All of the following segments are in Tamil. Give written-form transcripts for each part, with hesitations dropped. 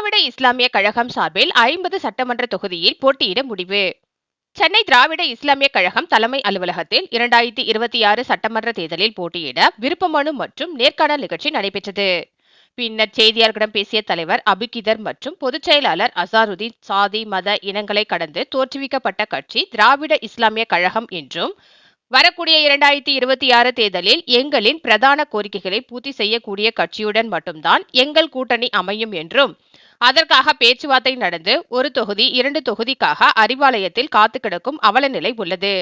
திராவிட இஸ்லாமிய கழகம் சார்பில் 50 சட்டமன்ற தொகுதியில் போட்டியிட முடிவு. சென்னை திராவிட இஸ்லாமிய கழகம் தலைமை அலுவலகத்தில் 2026 சட்டமன்ற தேர்தலில் போட்டியிட விருப்பமனு மற்றும் நேர்காணல் நிகழ்ச்சி நடைபெற்றது. பின்னர் செய்தியாளர்களிடம் பேசிய தலைவர் அபுகிதர் மற்றும் பொதுச் செயலாளர் அசாருதீன், சாதி மத இனங்களை கடந்து தோற்றுவிக்கப்பட்ட கட்சி திராவிட இஸ்லாமிய கழகம் என்றும், வரக்கூடிய 2026 தேர்தலில் எங்களின் பிரதான கோரிக்கைகளை பூர்த்தி செய்யக்கூடிய கட்சியுடன் மட்டும்தான் எங்கள் கூட்டணி அமையும் என்றும், அதற்காக பேச்சுவார்த்தை நடந்து ஒரு தொகுதி 2 தொகுதிக்காக அறிவாலயத்தில் காத்து கிடக்கும் அவலநிலை உள்ளது.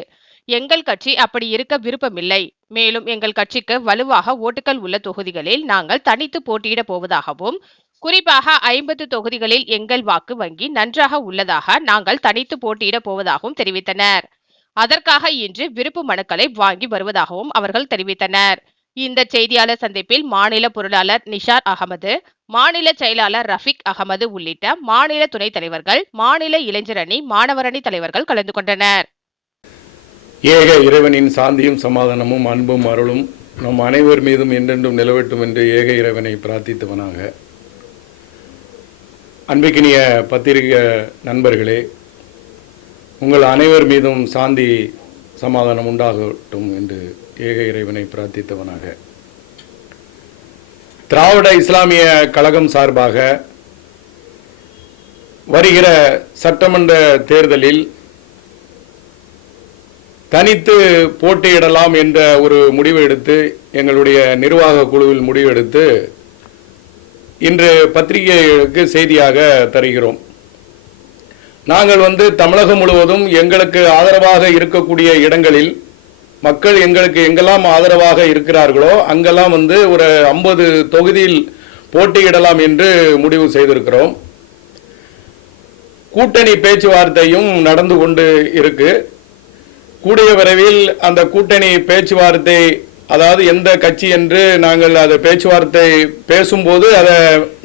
எங்கள் கட்சி அப்படி இருக்க விருப்பமில்லை. மேலும் எங்கள் கட்சிக்கு வலுவாக ஓட்டுகள் உள்ள தொகுதிகளில் நாங்கள் தனித்து போட்டியிட போவதாகவும், குறிப்பாக 50 தொகுதிகளில் எங்கள் வாக்கு வங்கி நன்றாக உள்ளதாக நாங்கள் தனித்து போட்டியிட போவதாகவும் தெரிவித்தனர். அதற்காக இன்று விருப்பு மனுக்களை வாங்கி வருவதாகவும் அவர்கள் தெரிவித்தனர். இந்த செய்தியாளர் சந்திப்பில் மாநில பொருளாளர் நிஷார் அகமது, மாநில செயலாளர் ரஃபிக் அகமது உள்ளிட்ட மாநில துணைத் தலைவர்கள், மாநில இளைஞர் அணி, மாணவர் அணி தலைவர்கள் கலந்து கொண்டனர். ஏக இறைவனின் சாந்தியும் சமாதானமும் அன்பும் அருளும் நம் அனைவர் மீதும் என்றென்றும் நிலவட்டும் என்று ஏக இறைவனை பிரார்த்தித்தவனாக, அன்பிக்கினிய பத்திரிகை நண்பர்களே, உங்கள் அனைவர் மீதும் சாந்தி சமாதானம் உண்டாகட்டும் என்று ஏக இறைவனை பிரார்த்தித்தவனாக, திராவிட இஸ்லாமிய கழகம் சார்பாக வருகிற சட்டமன்ற தேர்தலில் தனித்து போட்டியிடலாம் என்ற ஒரு முடிவு எடுத்து, எங்களுடைய நிர்வாக குழுவில் முடிவெடுத்து இன்று பத்திரிகைகளுக்கு செய்தியாக தருகிறோம். நாங்கள் தமிழகம் முழுவதும் எங்களுக்கு ஆதரவாக இருக்கக்கூடிய இடங்களில் மக்கள் எங்களுக்கு எங்கெல்லாம் ஆதரவாக இருக்கிறார்களோ அங்கெல்லாம் ஒரு 50 தொகுதியில் போட்டியிடலாம் என்று முடிவு செய்திருக்கிறோம். கூட்டணி பேச்சுவார்த்தையும் நடந்து கொண்டு இருக்கு. கூடிய விரைவில் அந்த கூட்டணி பேச்சுவார்த்தை, அதாவது எந்த கட்சி என்று நாங்கள் அதை பேச்சுவார்த்தை பேசும்போது அதை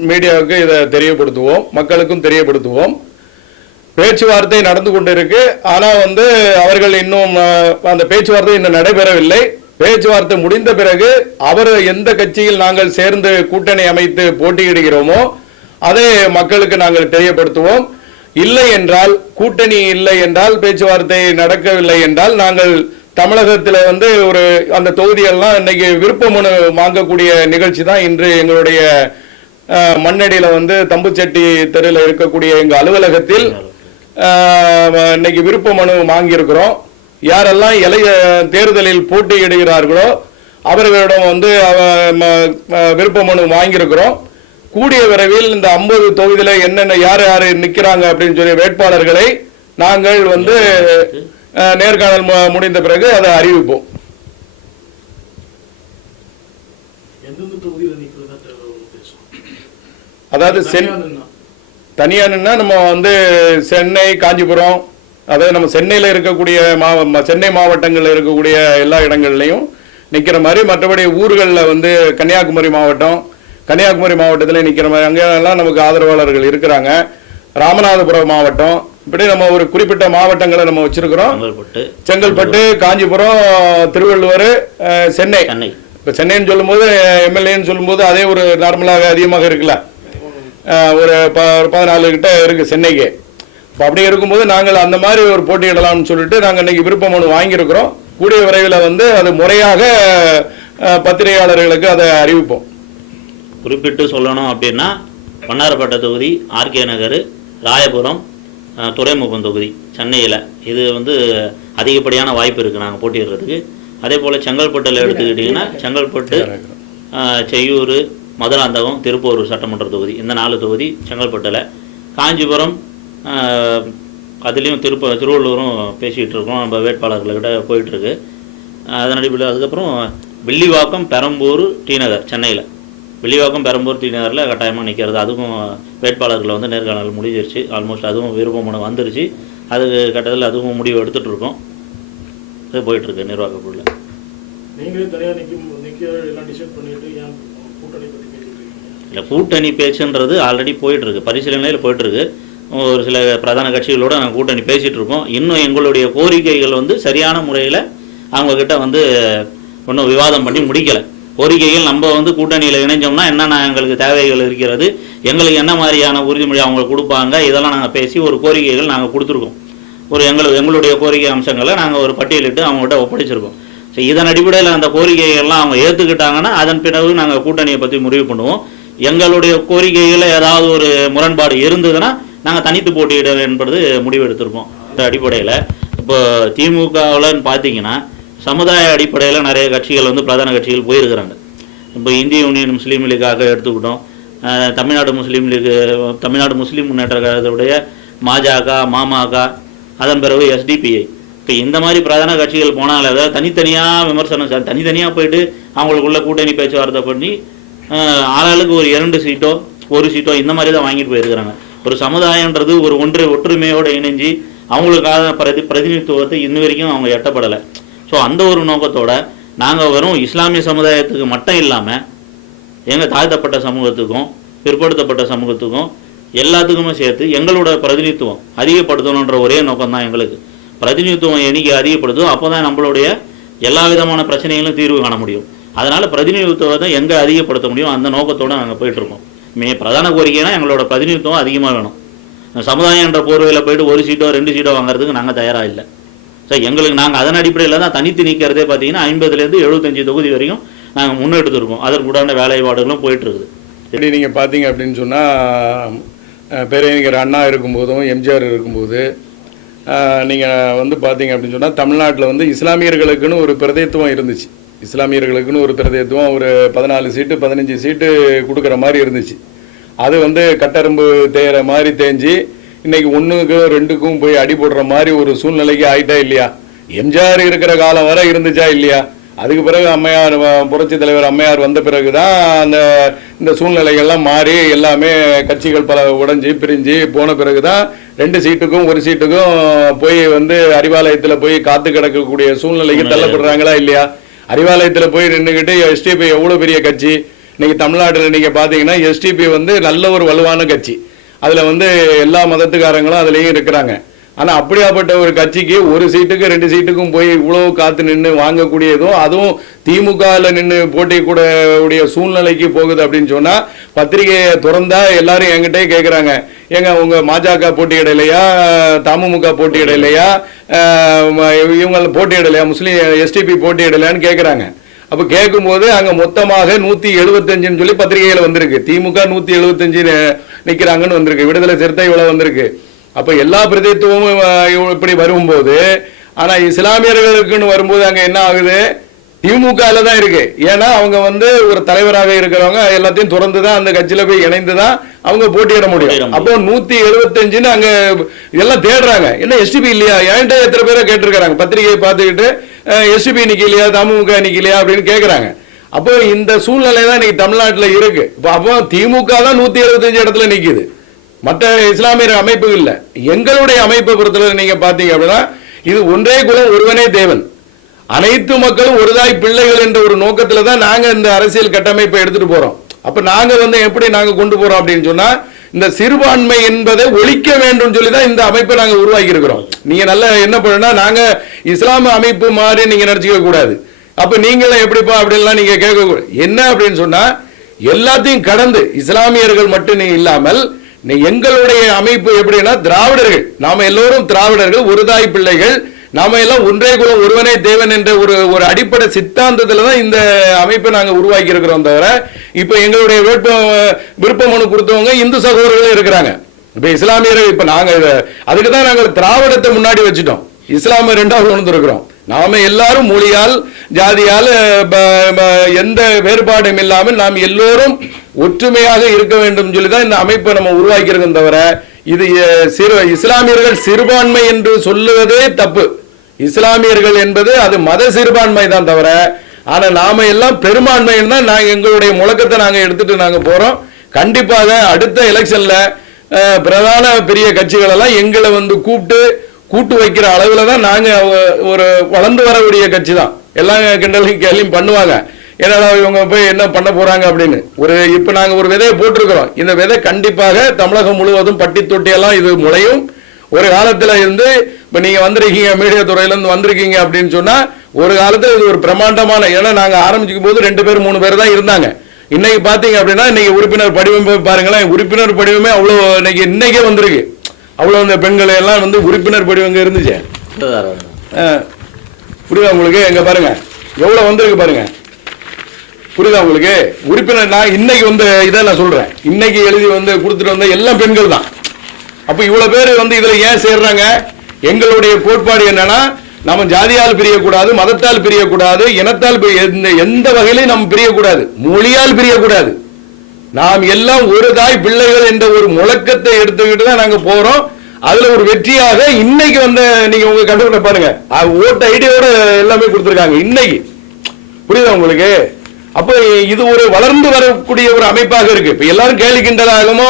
மீடியாவுக்கு இதை தெரியப்படுத்துவோம், மக்களுக்கும் தெரியப்படுத்துவோம். பேச்சுவார்த்தை நடந்து கொண்டிருக்கு. ஆனால் அவர்கள் இன்னும் அந்த பேச்சுவார்த்தை இன்னும் நடைபெறவில்லை. பேச்சுவார்த்தை முடிந்த பிறகு அவர் எந்த கட்சியில் நாங்கள் சேர்ந்து கூட்டணி அமைத்து போட்டியிடுகிறோமோ அதை மக்களுக்கு நாங்கள் தெரியப்படுத்துவோம். இல்லை என்றால், கூட்டணி இல்லை என்றால், பேச்சுவார்த்தை நடக்கவில்லை என்றால், நாங்கள் தமிழகத்தில் ஒரு அந்த தொகுதியெல்லாம் இன்னைக்கு விருப்ப மனு வாங்கக்கூடிய நிகழ்ச்சி தான் இன்று எங்களுடைய மண்ணடியில் தம்புச்செட்டி தெருவில் இருக்கக்கூடிய எங்கள் அலுவலகத்தில் இன்னைக்கு விருப்ப மனு வாங்கியிருக்கிறோம். யாரெல்லாம் இளைய தேர்தலில் போட்டியிடுகிறார்களோ அவர்களிடம் விருப்ப மனு வாங்கியிருக்கிறோம். கூடிய விரைவில் இந்த 50 தொகுதியில் என்னென்ன யார் யார் நிற்கிறாங்க அப்படின்னு சொல்லி வேட்பாளர்களை நாங்கள் நேர்காணல் முடிந்த பிறகு அதை அறிவிப்போம். அதாவது தனியானா நம்ம சென்னை, காஞ்சிபுரம், அதாவது நம்ம சென்னையில் இருக்கக்கூடிய சென்னை மாவட்டங்களில் இருக்கக்கூடிய எல்லா இடங்கள்லையும் நிற்கிற மாதிரி, மற்றபடி ஊர்களில் கன்னியாகுமரி மாவட்டத்தில் நிற்கிற மாதிரி அங்கெல்லாம் நமக்கு ஆதரவாளர்கள் இருக்கிறாங்க. ராமநாதபுரம் மாவட்டம், இப்படி நம்ம ஒரு குறிப்பிட்ட மாவட்டங்களை நம்ம வச்சிருக்கிறோம். செங்கல்பட்டு, காஞ்சிபுரம், திருவள்ளுவர், சென்னை. இப்போ சென்னைன்னு சொல்லும்போது, எம்எல்ஏன்னு சொல்லும்போது அதே ஒரு நார்மலாக அதிகமாக இருக்குல்ல, ஒரு 14 கிட்ட இருக்கு சென்னைக்கு. இப்போ அப்படி இருக்கும்போது நாங்கள் அந்த மாதிரி ஒரு போட்டியிடலாம்னு சொல்லிட்டு நாங்கள் இன்னைக்கு விருப்ப மனு வாங்கியிருக்கிறோம். கூடிய விரைவில் அது முறையாக பத்திரிகையாளர்களுக்கு அதை அறிவிப்போம். குறிப்பிட்டு சொல்லணும் அப்படின்னா, வண்ணாரப்பேட்டை தொகுதி, ஆர்கே நகர், ராயபுரம், துறைமுகம் தொகுதி சென்னையில் இது அதிகப்படியான வாய்ப்பு இருக்குது நாங்கள் போட்டியிடுறதுக்கு. அதே போல் செங்கல்பட்டில் எடுத்துக்கிட்டிங்கன்னா, செங்கல்பட்டு, செய்யூர், மதுராந்தகம், திருப்பூர் சட்டமன்ற தொகுதி, இந்த 4 தொகுதி செங்கல்பட்டில். காஞ்சிபுரம், அதுலேயும் திருவள்ளூரும் பேசிகிட்டு இருக்கோம், நம்ம வேட்பாளர்கள்கிட்ட போயிட்டுருக்கு. அதன் அடிப்படையில் அதுக்கப்புறம் வில்லிவாக்கம், பெரம்பூர், டி நகர் சென்னையில். வில்லிவாக்கம், பெரம்பூர், டி நகரில் கட்டாயமாக நிற்கிறது. அதுவும் வேட்பாளர்களை நேர்காணல் முடிஞ்சிருச்சு. ஆல்மோஸ்ட் அதுவும் விருப்ப மனு வந்துருச்சு. அது கட்டத்தில் அதுவும் முடிவு எடுத்துகிட்ருக்கோம். அது போயிட்டுருக்கு நிர்வாகக்குள்ள. இல்லை, கூட்டணி பேச்சுன்றது ஆல்ரெடி போயிட்டுருக்கு, பரிசீலனையில் போயிட்டுருக்கு. ஒரு சில பிரதான கட்சிகளோடு நாங்கள் கூட்டணி பேசிகிட்டு இருக்கோம். இன்னும் எங்களுடைய கோரிக்கைகள் சரியான முறையில் அவங்கக்கிட்ட இன்னும் விவாதம் பண்ணி முடிக்கலை. கோரிக்கைகள் நம்ம வந்து கூட்டணியில் இணைஞ்சோம்னா என்னென்ன எங்களுக்கு தேவைகள் இருக்கிறது, எங்களுக்கு என்ன மாதிரியான உறுதிமொழி அவங்க கொடுப்பாங்க, இதெல்லாம் நாங்கள் பேசி ஒரு கோரிக்கைகள் நாங்கள் கொடுத்துருக்கோம். எங்களுடைய கோரிக்கை அம்சங்களை நாங்கள் ஒரு பட்டியலிட்டு அவங்கள்ட்ட ஒப்படைச்சிருக்கோம். ஸோ இதன் அடிப்படையில் அந்த கோரிக்கைகள்லாம் அவங்க ஏற்றுக்கிட்டாங்கன்னா அதன் பிறகு நாங்கள் கூட்டணியை பற்றி முடிவு பண்ணுவோம். எங்களுடைய கோரிக்கைகளில் ஏதாவது ஒரு முரண்பாடு இருந்ததுன்னா நாங்கள் தனித்து போட்டியிட என்பது முடிவு எடுத்திருக்கோம். இந்த அடிப்படையில் இப்போ திமுகவில்னு பார்த்தீங்கன்னா சமுதாய அடிப்படையில் நிறைய கட்சிகள் வந்து பிரதான கட்சிகள் போயிருக்கிறாங்க. இப்போ இந்திய யூனியன் முஸ்லீம் லீக்காக எடுத்துக்கிட்டோம், தமிழ்நாடு முஸ்லீம் முன்னேற்ற கழகத்துடைய மஜக, மமக, அதன் பிறகு எஸ்டிபிஐ. இப்போ இந்த மாதிரி பிரதான கட்சிகள் போனால அதாவது தனித்தனியாக விமர்சனம் தனித்தனியாக போயிட்டு அவங்களுக்குள்ள கூட்டணி பேச்சுவார்த்தை பண்ணி ஆளாளுக்கு ஒரு 2 சீட்டோ 1 சீட்டோ இந்த மாதிரி தான் வாங்கிட்டு போயிருக்கிறாங்க. ஒரு சமுதாயன்றது ஒரு ஒற்றுமையோடு இணைஞ்சு அவங்களுக்கான பிரதிநிதித்துவத்தை இன்ன வரைக்கும் அவங்க எட்டப்படலை. ஸோ அந்த ஒரு நோக்கத்தோட நாங்கள் வெறும் இஸ்லாமிய சமுதாயத்துக்கு மட்டும் இல்லாமல் எங்கள் தாழ்த்தப்பட்ட சமூகத்துக்கும் பிற்படுத்தப்பட்ட சமூகத்துக்கும் எல்லாத்துக்குமே சேர்த்து எங்களோட பிரதிநிதித்துவம் அதிகப்படுத்தணுன்ற ஒரே நோக்கம் தான் எங்களுக்கு. பிரதிநிதித்துவம் எண்ணிக்கை அதிகப்படுத்தும், அப்போ தான் நம்மளுடைய எல்லா விதமான பிரச்சனைகளும் தீர்வு காண முடியும். அதனால் பிரதிநிதித்துவத்தை எங்கே அதிகப்படுத்த முடியும் அந்த நோக்கத்தோடு நாங்கள் போயிட்டுருக்கோம். பிரதான கோரிக்கைனா எங்களோட பிரதிநிதித்துவம் அதிகமாக வேணும். சமுதாயம் என்ற போர்வையில் போயிட்டு 1 சீட்டோ 2 சீட்டோ வாங்குறதுக்கு நாங்கள் தயாராக இல்லை. ஸோ எங்களுக்கு நாங்கள் அதன் அடிப்படையில் தான் தனித்து நீக்கிறதே பார்த்தீங்கன்னா 50லேருந்து 75 தொகுதி வரைக்கும் நாங்கள் முன்னெடுத்துருக்கோம். அதற்குண்டான வேலைப்பாடுகளும் போயிட்டுருக்குது. எப்படி நீங்கள் பார்த்தீங்க அப்படின்னு சொன்னால் பேரறிஞர் அண்ணா இருக்கும்போதும் எம்ஜிஆர் இருக்கும்போது நீங்கள் வந்து பார்த்தீங்க அப்படின்னு சொன்னால் தமிழ்நாட்டில் வந்து இஸ்லாமியர்களுக்குன்னு ஒரு பிரதித்துவம் இருந்துச்சு. இஸ்லாமியர்களுக்குன்னு ஒரு பிரதித்துவம் ஒரு 14 சீட்டு 15 சீட்டு கொடுக்குற மாதிரி இருந்துச்சு. அது வந்து கட்டெரும்பு தேயிற மாதிரி தேஞ்சு இன்னைக்கு 1க்கும் 2க்கும் போய் அடி போடுற மாதிரி ஒரு சூழ்நிலைக்கு ஆயிட்டா இல்லையா? எம்ஜிஆர் இருக்கிற காலம் வரை இருந்துச்சா இல்லையா? அதுக்கு பிறகு அம்மையார் புரட்சி தலைவர் அம்மையார் வந்த பிறகு தான் இந்த சூழ்நிலைகள்லாம் மாறி எல்லாமே கட்சிகள் பல உடைஞ்சி பிரிஞ்சு போன பிறகு தான் 2 சீட்டுக்கும் 1 சீட்டுக்கும் போய் வந்து அறிவாலயத்தில் போய் காத்து கிடக்கக்கூடிய சூழ்நிலைக்கு தள்ளப்படுறாங்களா இல்லையா? அறிவாலயத்தில் போய் நின்றுக்கிட்டு எஸ்டிபி எவ்வளோ பெரிய கட்சி. இன்னைக்கு தமிழ்நாட்டில் நீங்கள் பார்த்தீங்கன்னா எஸ்டிபி வந்து நல்ல ஒரு வலுவான கட்சி. அதில் வந்து எல்லா மதத்துக்காரங்களும் அதுலேயும் இருக்கிறாங்க. ஆனால் அப்படியாப்பட்ட ஒரு கட்சிக்கு 1 சீட்டுக்கு 2 சீட்டுக்கும் போய் இவ்வளோ காத்து நின்று வாங்கக்கூடியதும் அதுவும் திமுகவில் நின்று போட்டி கூடக்கூடிய சூழ்நிலைக்கு போகுது அப்படின்னு சொன்னால் பத்திரிகையை திறந்தா எல்லாரும் என்கிட்டே கேட்குறாங்க, ஏங்க உங்கள் மஜக போட்டியிடலையா, தமுமுக போட்டியிடலையா, இவங்க போட்டியிடலையா, முஸ்லீம் எஸ்டிபி போட்டியிடலையான்னு கேட்குறாங்க. அப்போ கேட்கும்போது அங்கே மொத்தமாக 175ன்னு சொல்லி பத்திரிகையில் வந்திருக்கு. திமுக 175 நிற்கிறாங்கன்னு வந்திருக்கு. விடுதலை சிறுத்தை இவ்வளோ வந்திருக்கு. அப்போ எல்லா பிரதித்துவமும் இப்படி வரும்போது ஆனால் இஸ்லாமியர்களுக்குன்னு வரும்போது அங்கே என்ன ஆகுது? திமுகவில் தான் இருக்கு. ஏன்னா அவங்க வந்து ஒரு தலைவராக இருக்கிறவங்க எல்லாத்தையும் திறந்து தான் அந்த கட்சியில் போய் இணைந்து தான் அவங்க போட்டியிட முடியும். அப்போ 175ன்னு அங்கே எல்லாம் தேடுறாங்க. என்ன எஸ்டிபி இல்லையா? என்கிட்ட எத்தனை பேரை கேட்டிருக்கிறாங்க, பத்திரிகையை பார்த்துக்கிட்டு எஸ்டிபி நிற்கலையா, தமுக நிற்கலையா அப்படின்னு கேட்குறாங்க. அப்போ இந்த சூழ்நிலை தான் இன்னைக்கு தமிழ்நாட்டில் இருக்கு. அப்போ திமுக தான் 175 இடத்துல நிற்குது, மற்ற இஸ்லாமிய அமைப்பு இல்லை. எங்களுடைய அமைப்பை பொறுத்தவரை நீங்க பாத்தீங்க அப்படின்னா இது ஒன்றே குலம் ஒருவனே தேவன், அனைத்து மக்களும் ஒருதாய் பிள்ளைகள் என்ற ஒரு நோக்கத்துல தான் நாங்க இந்த அரசியல் கட்டமைப்பை எடுத்துட்டு போறோம். அப்ப நாங்க வந்து எப்படி நாங்க கொண்டு போறோம் அப்படின்னு சொன்னா இந்த சிறுபான்மை என்பதை ஒழிக்க வேண்டும் சொல்லி தான் இந்த அமைப்பை நாங்க உருவாக்கி இருக்கிறோம். நீங்க நல்லா என்ன பண்ணுனா நாங்க இஸ்லாமிய அமைப்பு மாதிரி நீங்க நினைச்சுக்க கூடாது. அப்ப நீங்களும் எப்படிப்பா அப்படின்லாம் நீங்க கேட்க கூடாது. என்ன அப்படின்னு சொன்னா எல்லாத்தையும் கடந்து இஸ்லாமியர்கள் மட்டும் இல்லாமல் எங்களுடைய அமைப்பு எப்படின்னா திராவிடர்கள், நாம எல்லோரும் திராவிடர்கள், ஒரு தாய் பிள்ளைகள், நாம எல்லாம் ஒன்றே குலம் ஒருவனே தேவன் என்ற ஒரு அடிப்படை சித்தாந்தத்துல தான் இந்த அமைப்பை நாங்க உருவாக்கி இருக்கிறோம். தவிர இப்ப எங்களுடைய விருப்ப மனு கொடுத்தவங்க இந்து சகோதரர்கள் இருக்கிறாங்க. இப்ப இஸ்லாமியர்கள் இப்ப நாங்க அதுக்கு தான் நாங்கள் திராவிடத்தை முன்னாடி வச்சுட்டோம், இஸ்லாம 2வது உணர்ந்திருக்கிறோம். நாம எல்லாரும் மொழியால் ஜாதியால் எந்த வேறுபாடும் இல்லாமல் நாம் எல்லோரும் ஒற்றுமையாக இருக்க வேண்டும் சொல்லிதான் இந்த அமைப்பை நம்ம உருவாக்கியிருக்கோம். தவிர இது இஸ்லாமியர்கள் சிறுபான்மை என்று சொல்லுவதே தப்பு. இஸ்லாமியர்கள் என்பது அது மத சிறுபான்மை தான் தவிர, ஆனா நாம எல்லாம் பெரும்பான்மை தான் நாங்க எங்களுடைய முழக்கத்தை நாங்க எடுத்துட்டு நாங்க போறோம். கண்டிப்பாக அடுத்த எலெக்ஷன்ல பிரதான பெரிய கட்சிகள் எல்லாம் எங்களை வந்து கூட்டு வைக்கிற அளவுல தான் நாங்க ஒரு வளர்ந்து வரக்கூடிய கட்சி தான். எல்லாம் கிண்டலும் கேள்வியும் பண்ணுவாங்க, ஏன்னா இவங்க போய் என்ன பண்ண போறாங்க அப்படின்னு. இப்ப நாங்க ஒரு விதையை போட்டிருக்கிறோம். இந்த விதை கண்டிப்பாக தமிழகம் முழுவதும் பட்டி தொட்டியெல்லாம் இது முளையும். ஒரு காலத்துல இருந்து இப்ப நீங்க வந்திருக்கீங்க, மீடியா துறையில இருந்து வந்திருக்கீங்க அப்படின்னு சொன்னா ஒரு காலத்துல இது ஒரு பிரமாண்டமான, ஏன்னா நாங்க ஆரம்பிக்கும் போது 2 பேர் 3 பேர் தான் இருந்தாங்க. இன்னைக்கு பாத்தீங்க அப்படின்னா இன்னைக்கு உறுப்பினர் படிவம் பாருங்களேன், உறுப்பினர் படிவமே அவ்வளவு இன்னைக்கே வந்திருக்கு. அவ்வளவு இந்த பெண்கள் எல்லாம் வந்து உறுப்பினர் படிவங்க இருந்துச்சு. புரியுதா உங்களுக்கு? எங்க பாருங்க எவ்வளவு வந்திருக்கு பாருங்க. புரியுதா உங்களுக்கு? உறுப்பினர் நான் இன்னைக்கு வந்து இதை நான் சொல்றேன், இன்னைக்கு எழுதி வந்து கொடுத்துட்டு வந்த எல்லாம் பெண்கள் தான். அப்ப இவ்வளவு பேர் வந்து இதுல ஏன் சேர்றாங்க? எங்களுடைய கோட்பாடு என்னன்னா, நம்ம ஜாதியால் பிரியக்கூடாது, மதத்தால் பிரியக்கூடாது, இனத்தால் எந்த வகையிலும் நம்ம பிரியக்கூடாது, மொழியால் பிரியக்கூடாது. நாம் எல்லாம் ஒரு தாய் பிள்ளைகள் என்ற ஒரு முழக்கத்தை எடுத்துக்கிட்டு தான் நாங்க போறோம். அதுல ஒரு வெற்றியாக இன்னைக்கு வந்து நீங்க உங்க கண்டுபிடிக்க பாருங்க, ஓட்டு ஐடியோட எல்லாமே கொடுத்துருக்காங்க இன்னைக்கு. புரியுதா உங்களுக்கு? அப்ப இது ஒரு வளர்ந்து வரக்கூடிய ஒரு அமைப்பாக இருக்கு. இப்ப எல்லாரும் கேலி கிண்டலாகமோ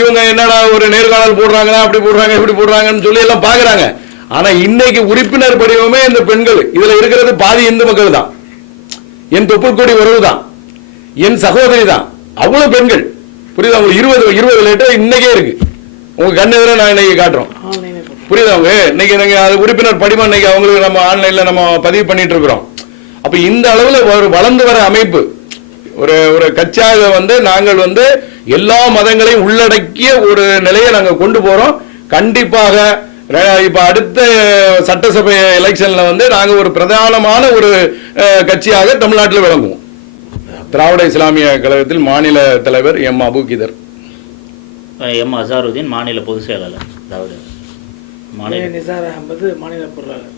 இவங்க என்னடா ஒரு நேர்காணல் போடுறாங்களா, அப்படி போடுறாங்க இப்படி போடுறாங்கன்னு சொல்லி எல்லாம் பாக்குறாங்க. ஆனா இன்னைக்கு உறுப்பினர் படிவமே இந்த பெண்கள் இதுல இருக்கிறது பாதி இந்து மக்கள் தான், என் தொப்புள்கொடி உறவு தான், என் சகோதரி தான், அவ்வளவு பெண்கள். புரியுதா உங்களுக்கு? 20 லிட்டர் இன்னைக்கே இருக்கு உங்க கண்ணு எதிர நான் இன்னைக்கு காட்டுறோம். புரியுதா அவங்க? இன்னைக்கு நீங்க அது உறுப்பினர் படிவம் இன்னைக்கு அவங்களுக்கு நம்ம ஆன்லைன்ல நம்ம பதிவு பண்ணிட்டு இருக்கிறோம். அப்ப இந்த அளவுல ஒரு வளர்ந்து வர அமைப்பு, ஒரு கட்சியாக வந்து நாங்கள் வந்து எல்லா மதங்களையும் உள்ளடக்கிய ஒரு நிலையை நாங்க கொண்டு போறோம். கண்டிப்பாக இப்ப அடுத்த சட்டசபை எலெக்ஷன்ல வந்து நாங்க ஒரு பிரதானமான ஒரு கட்சியாக தமிழ்நாட்டில் விளங்குவோம். திராவிட இஸ்லாமிய கழகத்தில் மாநில தலைவர் எம் அபுகிதர், எம் அசாருதீன் மாநில பொதுச் செயலாளர், திராவிட மாநில நிசார் அகமது மாநில பொருளாளர்.